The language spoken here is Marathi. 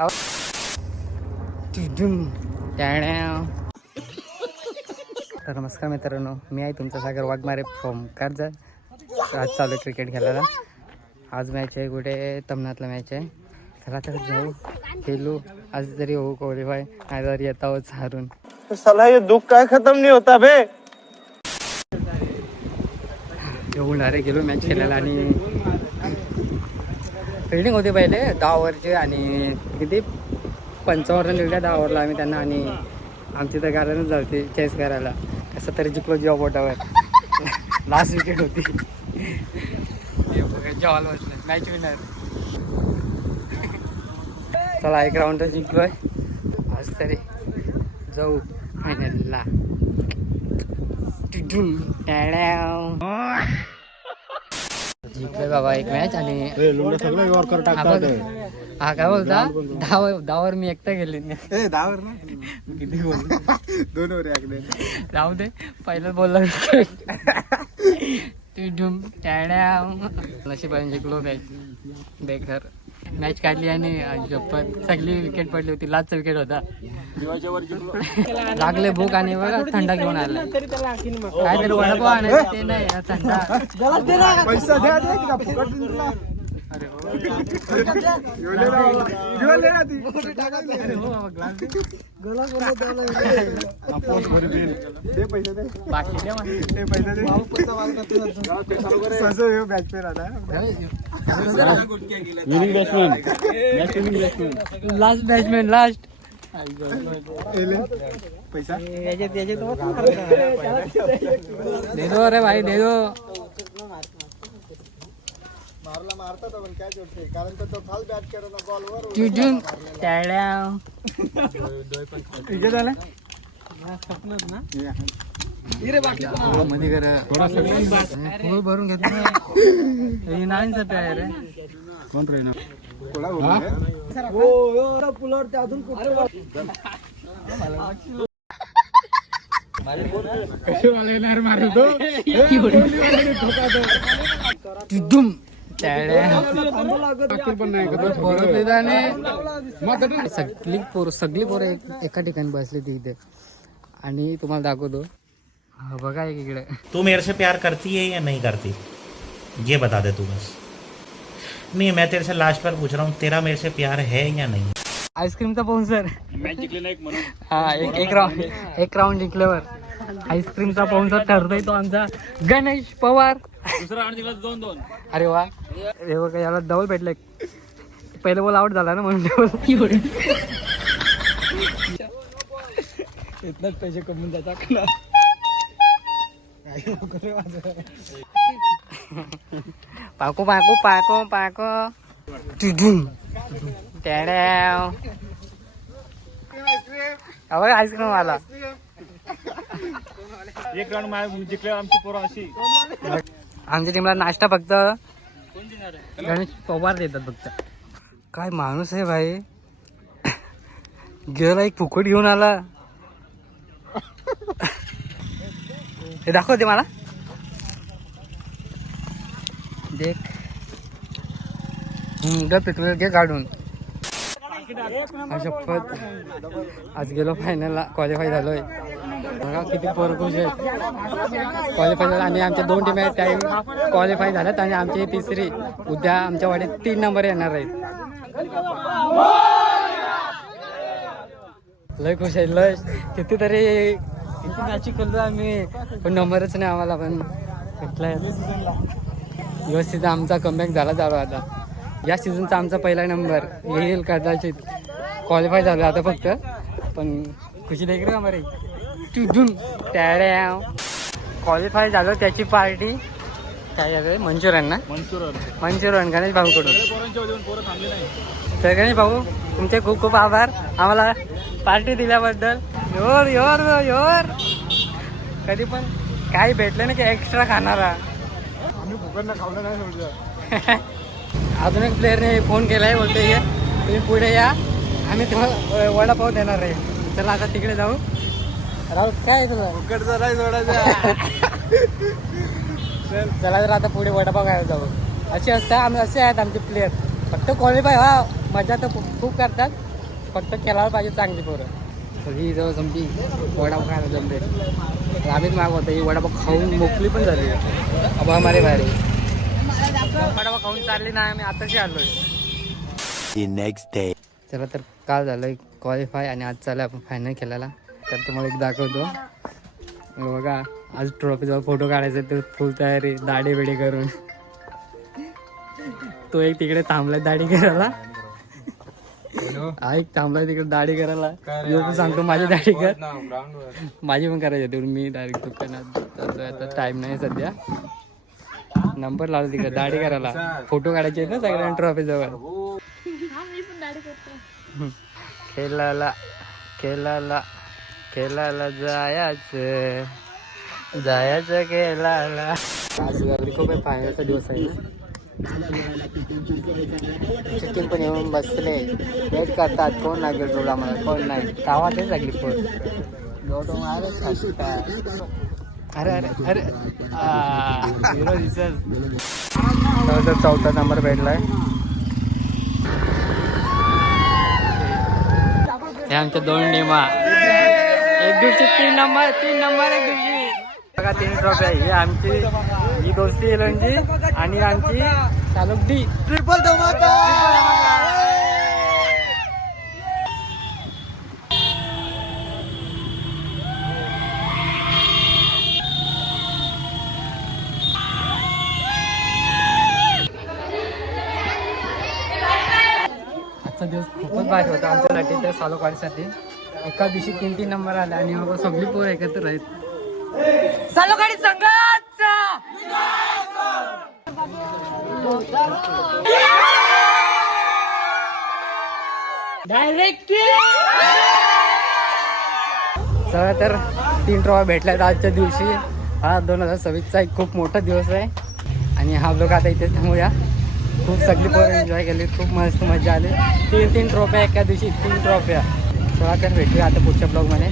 तर नमस्कार मित्रांनो, मी आहे तुमचा सागर वाघमारे फ्रॉम कर्जत. आज चालू आहे क्रिकेट खेळायला. आज मॅच आहे कुठे तमनातला मॅच आहे. चला तर जाऊ खेळू. आज तरी हो क्वालिफाय, नाही तर येता होच हारून. साला ये दुख काय खत्म नहीं होता बे. येऊन अरे गेलो मॅच खेळायला आणि फिल्डिंग होती पहिले 10 ओव्हरची आणि किती 55 रन दिल्या 10 ओव्हरला आम्ही त्यांना. आणि आमची तर गार्डनच जाते चेस करायला. कसं तरी जिंकलो जीवा बोटावर. लास्ट विकेट होती. जॉल बसलं मॅच विनर. चला एक राऊंड जिंकलोय आज तरी. जाऊ फायनलला. जिंकलोय बाबा एक मॅच. आणि हा काय बोलता 10 मी एकटा गेले. किती बोल 2 ओव्हर राहू दे. पहिलं बोललं नशिबाने जिंकलो मॅच. बेकार मॅच काढली आणि सगळी विकेट पडली होती. लास्टचा विकेट होता. लागले भूक आणि बघा थंडा घेऊन आला. काहीतरी वडापाव आणायचं ते नाही थंडा. पैसा द्या अरे लास्ट बॅट्समॅन लास्ट पैसा दे दो रे भाई दे दो. मारता पण कॅच होते कारण तो फाल बॅट करत बॉलवर चुजून टाळ्या विकेट झाला. सपनच ना मध्ये करा फुल भरून घेतलं. नाही आहे रे कोण राहणार पुलावर ते अजून सगळी पोरं एका ठिकाणी बसली ती इथे. आणि तुम्हाला दाखवतो बघा एक इकडे. तू मेरे से प्यार करती है या नहीं करती ये बता दे तू बस. नहीं मैं तेरे से लास्ट बार पूछ रहा हूँ तेरा मेरे से प्यार है या नहीं. आईस्क्रीमचा पाऊंसर मॅच जिंकले नाही म्हणून. हा एक राऊंड जिंकल्यावर आईस्क्रीमचा पाऊंसर ठरतोय तो आमचा गणेश पवार. दुसरा राऊंड जिंकला 2-2. अरे वा. हे बघा याला डबल भेटले. पहिले बॉल आउट झाला ना म्हणून डबल. इतनाच पैसे कमवून जातात. पाको पाको पाको पाको आईस्क्रीम आला. एक राऊंड जिंकले आमची पोरं अशी. आमच्या टीमला नाश्ता फक्त गणेश पवार देतात फक्त. काय माणूस आहे भाई. गेला एक फुकट घेऊन आला. हे दाखवते मला देख. पिकलं घे काढून. शपथ आज गेलो फायनलला. क्वालिफाय झालोय. बघा किती पोरं खुश आहेत. क्वालिफाय झालं आणि आमच्या 2 टीम आहेत टाईम क्वालिफाय झाल्यात. आणि आमची तिसरी उद्या आमच्या वाडीत 3 नंबर येणार आहेत. लय खुश आहे लय. किती मॅच खेळलो आम्ही पण नंबरच नाही आम्हाला. पण भेटलाय व्यवस्थित आमचा कमबॅक झाला चालू. आता या सीझनचा आमचा पहिला नंबर येईल कदाचित. क्वालिफाय झालं आता फक्त. पण खुशी देख रे आम्हाला तिथून टाळ्या. क्वालिफाय झालं त्याची पार्टी काय झालं मंचुरियन ना. मंचुरियन गणेश भाऊकडून. तर गणेश भाऊ तुमचे खूप खूप आभार आम्हाला पार्टी दिल्याबद्दल. योर योर योर कधी पण काही भेटलं ना की एक्स्ट्रा खाणारा. आम्ही फुकटनं खावलं नाही सोडलं. अजून एक प्लेअरने फोन केलाय. बोलते ये तुम्ही पुढे या आम्ही तुम्हाला वडापाव देणार आहे. चला आता तिकडे जाऊ. राहुल काय तुला फुकटचा नाही सोडायचा. चला तर आता पुढे वडापाव खायला जाऊ. असे असतात आम्ही. असे आहेत आमचे प्लेयर. फक्त क्वालिफाय मजा तर खूप करतात. फक्त खेळायला पाहिजे चांगली पोरं. सगळी जवळ समजी वडापाव खायला जमले. आम्हीच मागवतो ही वडापाव खाऊन मोकळी पण झाली. अबा मारे बाहेर वडापाव खाऊन चालली नाही, आम्ही आताशी आलोय. Next day. चला तर काल झालं क्वालिफाय आणि आज चालू आपण फायनल खेळायला. तर तुम्हाला एक दाखवतो बघा. आज ट्रॉफीजवळ फोटो काढायचा तर फुल तयारी दाढी बिडी करून. तो एक तिकडे थांबलाय दाढी करायला. हा एक थांबलाय तिकडे दाढी करायला. यो पण सांगतो माझी दाढी कर. माझी पण करायची होती, मी डायरेक्ट दुकानात जातोय. आता टाइम नाही सध्या. नंबर लावला तिकडे दाढी करायला. फोटो काढायचे ना सगळ्यांना ट्रॉफी जवळ. खेळायला खेळायला खेळायला जायचं जायचं खेळायला. आज खूप फायनलचा दिवस आहे ना. चिठ्ठी पण येऊन बसले वेट करतात. कोण नाही गेलो आम्हाला, कोण नाही. तावा तेच लागली फोन. अरे अरे अरे हिरो दिसत. चौथा नंबर भेटलाय. हे आमच्या 2 टीमा. एक दिवशी 3 नंबर एक दिवशी बघा. 3 ट्रॉफी आहे. ही आमची, ही दोस्ती एलनची आणि आमची चालक डी. ट्रिपल धमाका. आजचा दिवस खूपच भारी होता आमच्यासाठी, त्या सालोकाडीसाठी. एका दिवशी 3 नंबर आले आणि मग सगळी पोरं एकत्र आहेत. सालोकाडी संघाचा डायरेक्ट. चला तर 3 ट्रॉफी भेटल्यात आजच्या दिवशी. हा 2026चा एक खूप मोठा दिवस आहे. आणि हा ब्लॉग आता इथेच थांबूया. खूप सगळी पोरं एन्जॉय केली, खूप मस्त मजा आली. 3 ट्रॉफ्या एका दिवशी, 3 ट्रॉफ्या. चला तर भेटूया आता पुढच्या ब्लॉगमध्ये.